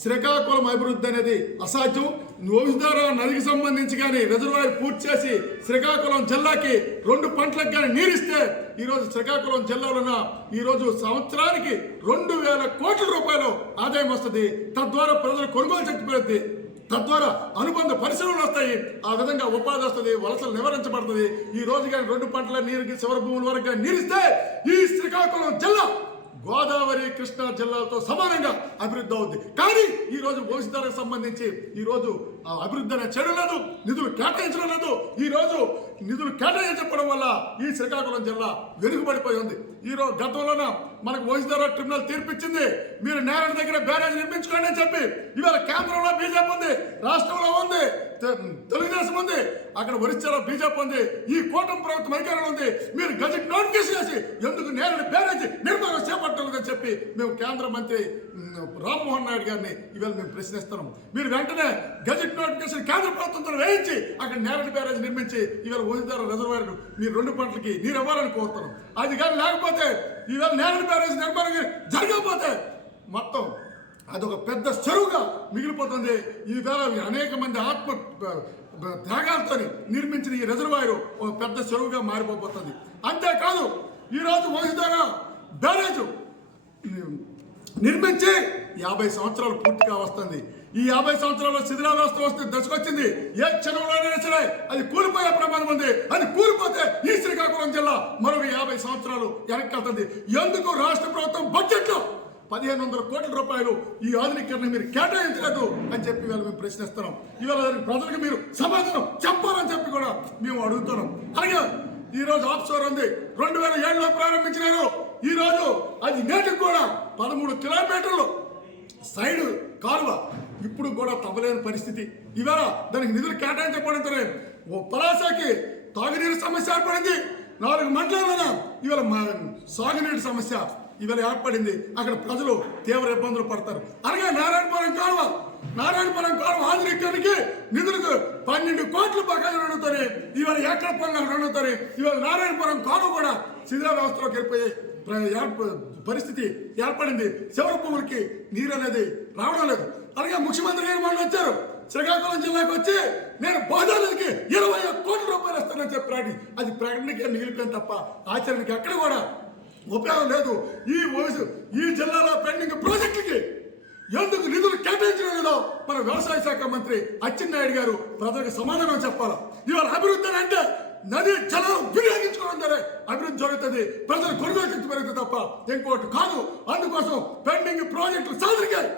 శ్రీకాకుళం అభివృద్ధి అనేది అసాధ్యం. నోవిధార నదికి సంబంధించి కానీ రిజర్వాయర్ పూర్తి చేసి శ్రీకాకుళం జిల్లాకి రెండు పంటలకు కానీ నీరిస్తే ఈరోజు శ్రీకాకుళం జిల్లాలోన ఈరోజు సంవత్సరానికి రెండు వేల కోట్ల రూపాయలు ఆదాయం వస్తుంది. తద్వారా ప్రజలు కొనుగోలు శక్తి పెరుగుతుంది తద్వారా అనుబంధ పరిశ్రమలు వస్తాయి. ఆ విధంగా ఉపాధి వస్తుంది వలసలు నివారించబడుతుంది. ఈ రోజు కానీ రెండు పంటల నీరుకి శివర భూముల వరకు నీరిస్తే ఈ శ్రీకాకుళం జిల్లా గోదావరి కృష్ణా జిల్లాలతో సమానంగా అభివృద్ధి అవుద్ది. కానీ ఈరోజు భవిష్యత్తుకు సంబంధించి ఈరోజు అభివృద్ధి అనేది చేయడం లేదు నిధులు కేటాయించడం లేదు. ఈ రోజు నిధులు కేటాయించడం వల్ల ఈ శ్రీకాకుళం జిల్లా వెనుకబడిపోయి ఉంది. ఈ రోజు గతంలోన మనకు భవిష్యత్తు ట్రిబ్యునల్ తీర్పిచ్చింది. మీరు నేరడి దగ్గర బ్యారేజ్ నిర్మించుకోండి అని చెప్పి ఇవాళ కేంద్రంలో బీజేపీ ఉంది రాష్ట్రంలో ఉంది తెలుగుదేశం ఉంది అక్కడ ఒరిస్సాలో బీజేపీ ఉంది ఈ కూటమి ప్రభుత్వం అధికారంలో ఉంది. మీరు గజెట్ నోటిఫికేషన్ చేసి ఎందుకు నేరడి బ్యారేజ్ నిర్మాణం చేపట్టలేదని చెప్పి మేము కేంద్ర మంత్రి రామ్మోహన్ నాయుడు గారిని ఇవాళ మేము ప్రశ్నిస్తున్నాం. మీరు వెంటనే గజెట్ నోటిఫికేషన్ కేంద్ర ప్రభుత్వంతో వేయించి అక్కడ నేరటి బ్యారేజ్ నిర్మించి ఇవాళ ఓజిదార రిజర్వాయర్ మీరు రెండు పంటలకి నీరు ఇవ్వాలని కోరుతున్నాం. అది కానీ లేకపోతే ఈవేళ నేరటి బ్యారేజ్ నిర్మాణం జరగకపోతే మొత్తం అదొక పెద్ద చెరువుగా మిగిలిపోతుంది. ఈ అనేక మంది ఆత్మ త్యాగాలతో నిర్మించిన ఈ రిజర్వాయర్ ఒక పెద్ద చెరువుగా మారిపోతుంది అంతేకాదు ఈరోజు వయసుదారా బ్యారేజ్ నిర్మించి యాభై సంవత్సరాలు పూర్తిగా వస్తుంది. ఈ యాభై సంవత్సరాల్లో శిథిలావస్థ వస్తే దశకొచ్చింది. ఏ క్షణంలోనైనా సరే అది కూలిపోయే ప్రమాదం ఉంది. అది కూలిపోతే ఈ శ్రీకాకుళం జిల్లా మరొక యాభై సంవత్సరాలు వెనక్కి ఎందుకు రాష్ట్ర ప్రభుత్వం బడ్జెట్లో పదిహేను వందల కోట్ల రూపాయలు ఈ ఆధునీకరణ మీరు కేటాయించలేదు అని చెప్పి ఇవాళ మేము ప్రశ్నిస్తున్నాం. ఇవాళ దానికి ప్రజలకు మీరు సమాధానం చెప్పాలని చెప్పి కూడా మేము అడుగుతున్నాం. అలాగే ఈ రోజు ఆఫ్షోర్ ఉంది. రెండు వేల ఏడులో ప్రారంభించినారు. ఈ రోజు అది నేటికి కూడా పదమూడు కిలోమీటర్లు సైడ్ కాలువ ఇప్పుడు కూడా తవ్వలేని పరిస్థితి. ఇవాళ దానికి నిధులు కేటాయించబడింతనే ఓ పలాసకి తాగునీరు సమస్య ఏర్పడింది. నాలుగు మండలాలన ఇవాళ సాగునీటి సమస్య ఇవాళ ఏర్పడింది. అక్కడ ప్రజలు తీవ్ర ఇబ్బందులు పడతారు. అలాగే నారాయణపురం కాలువ నారాయణపురం కాలువ ఆధునీకరణకి నిధులకు పన్నెండు కోట్ల బకాయిలు ఉండతారు ఇవాళ ఎక్కడ పనులు ఉండతారు ఇవాళ నారాయణపురం కాలువ కూడా శిథిల వ్యవస్థలోకి వెళ్ళిపోయి పరిస్థితి ఏర్పడింది. శివర భూములకి నీరు అనేది రావడం లేదు. అలాగే ముఖ్యమంత్రి గారు వాళ్ళు వచ్చారు శ్రీకాకుళం జిల్లాకు వచ్చి నేను బాధాలకి ఇరవై ఒక్క కోట్ల రూపాయలు ఇస్తానని చెప్పాడు అది ప్రకటనకే మిగిలిపోయింది తప్ప ఆచరణకి ఎక్కడ కూడా ఉపయోగం లేదు. ఈ వయసు ఈ జిల్లాలో పెండింగ్ ప్రాజెక్టులకి ఎందుకు నిధులు కేటాయించడం లేదో మన వ్యవసాయ శాఖ మంత్రి అచ్చెన్నాయుడు గారు ప్రజలకు సమాధానం చెప్పాలి. ఇవాళ అభివృద్ధి అని అంటే నది జలం వినియోగించుకోవడం ద్వారా అభివృద్ధి జరుగుతుంది. ప్రజలు కొనుగోలు శక్తి పెరుగుతుంది తప్ప ఇంకోటి కాదు. అందుకోసం పెండింగ్ ప్రాజెక్టులు సాధనకాయి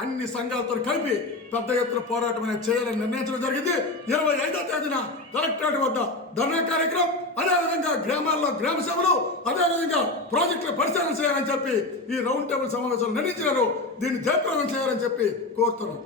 అన్ని సంఘాలతో కలిపి పెద్ద ఎత్తున పోరాటం అనేది చేయాలని నిర్ణయించడం జరిగింది. ఇరవై ఐదో తేదీన కలెక్టరేట్ వద్ద ధర్నా కార్యక్రమం అదేవిధంగా గ్రామాల్లో గ్రామ సభలు అదేవిధంగా ప్రాజెక్టుల పరిశీలన చేయాలని చెప్పి ఈ రౌండ్ టేబుల్ సమావేశాలు నిర్ణయించినారు. దీన్ని జయప్రదం చేయాలని చెప్పి కోరుతున్నాం.